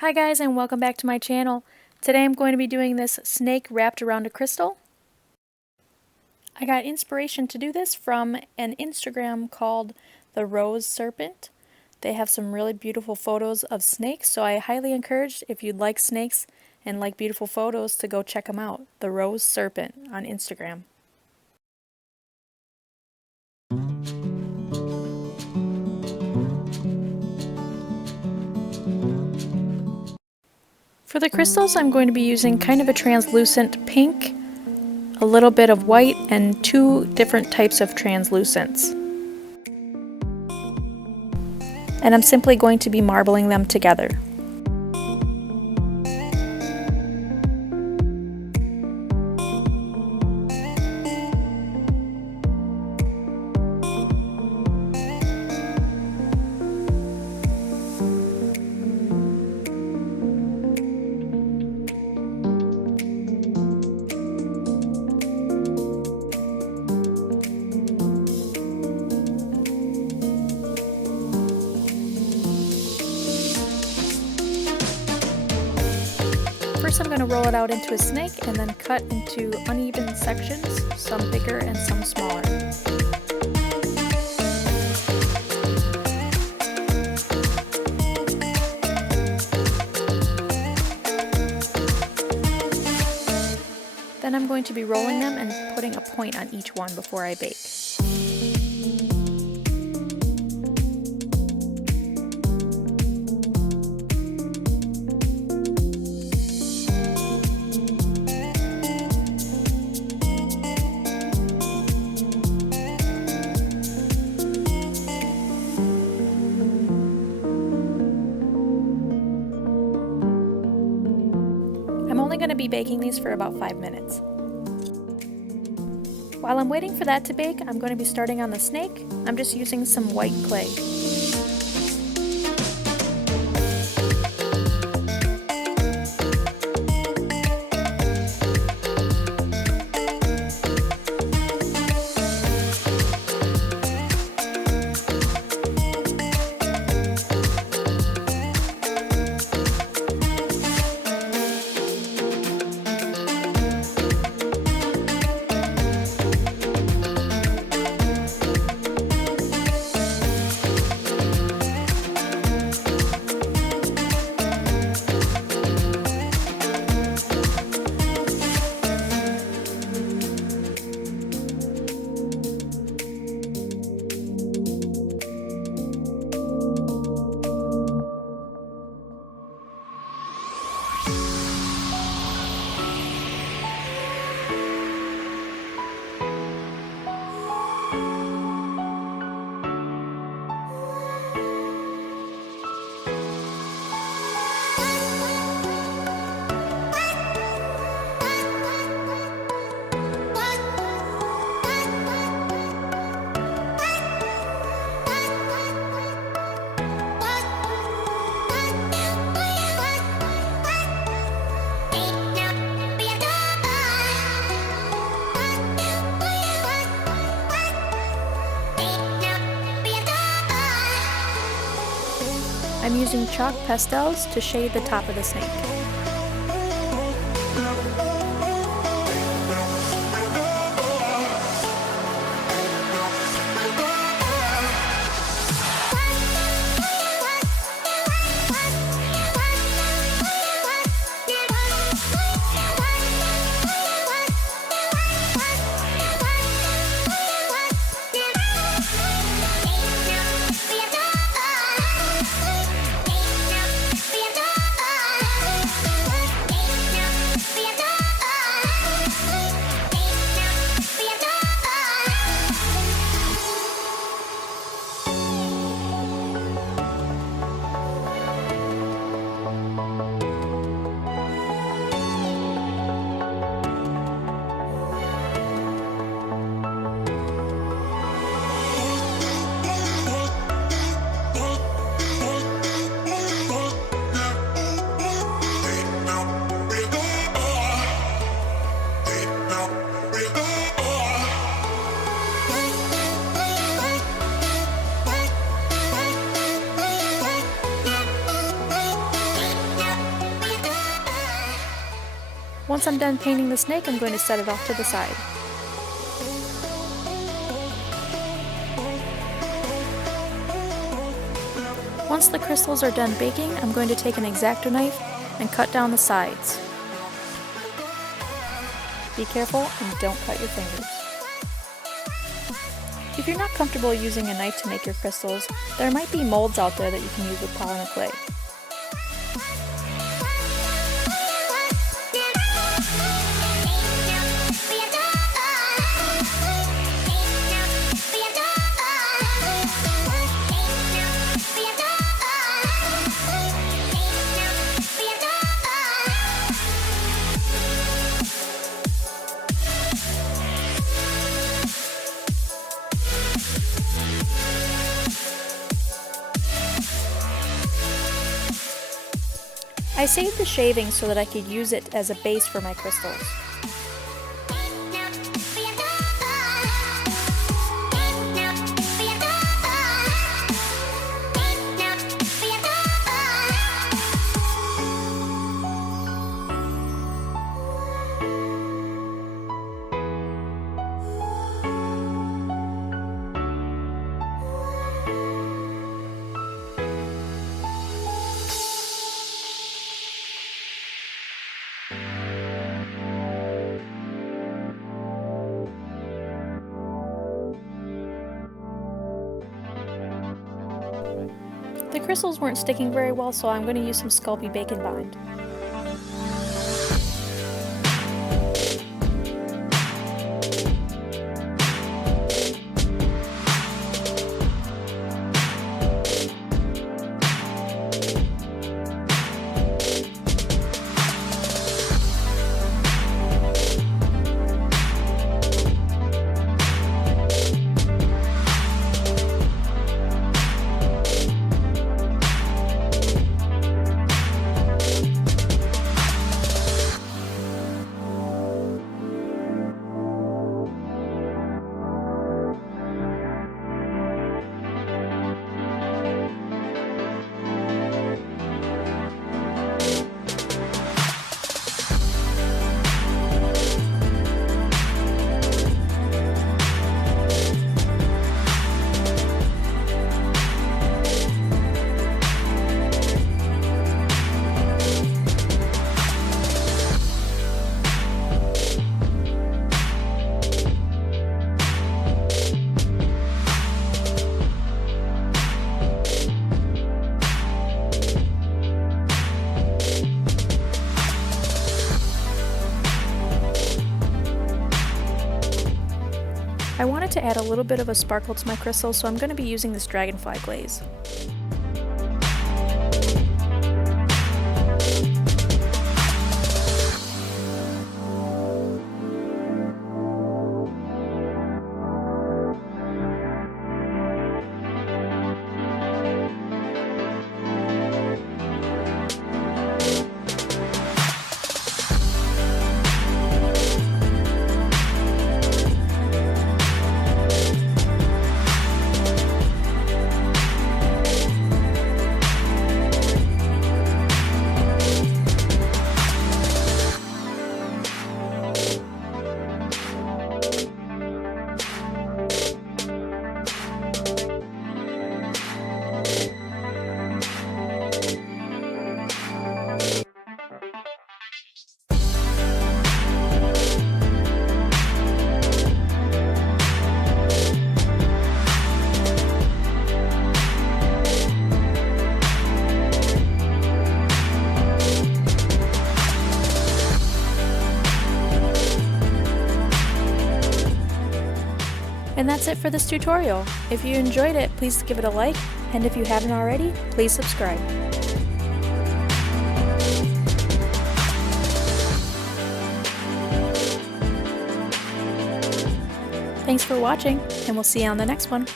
Hi guys, and welcome back to my channel. Today I'm going to be doing this snake wrapped around a crystal. I got inspiration to do this from an Instagram called The Rose Serpent. They have some really beautiful photos of snakes, so I highly encourage, if you'd like snakes and like beautiful photos, to go check them out. The Rose Serpent on Instagram. For the crystals, I'm going to be using kind of a translucent pink, a little bit of white, and two different types of translucents. And I'm simply going to be marbling them together. First I'm going to roll it out into a snake and then cut into uneven sections, some bigger and some smaller. Then I'm going to be rolling them and putting a point on each one before I bake. I'm only going to be baking these for about 5 minutes. While I'm waiting for that to bake, I'm going to be starting on the snake. I'm just using some white clay. I'm using chalk pastels to shade the top of the snake. Once I'm done painting the snake, I'm going to set it off to the side. Once the crystals are done baking, I'm going to take an X-Acto knife and cut down the sides. Be careful and don't cut your fingers. If you're not comfortable using a knife to make your crystals, there might be molds out there that you can use with polymer clay. I saved the shavings so that I could use it as a base for my crystals. The crystals weren't sticking very well, so I'm going to use some Sculpting Bacon Bind. I wanted to add a little bit of a sparkle to my crystals, so I'm going to be using this dragonfly glaze. And that's it for this tutorial. If you enjoyed it, please give it a like, and if you haven't already, please subscribe. Thanks for watching, and we'll see you on the next one.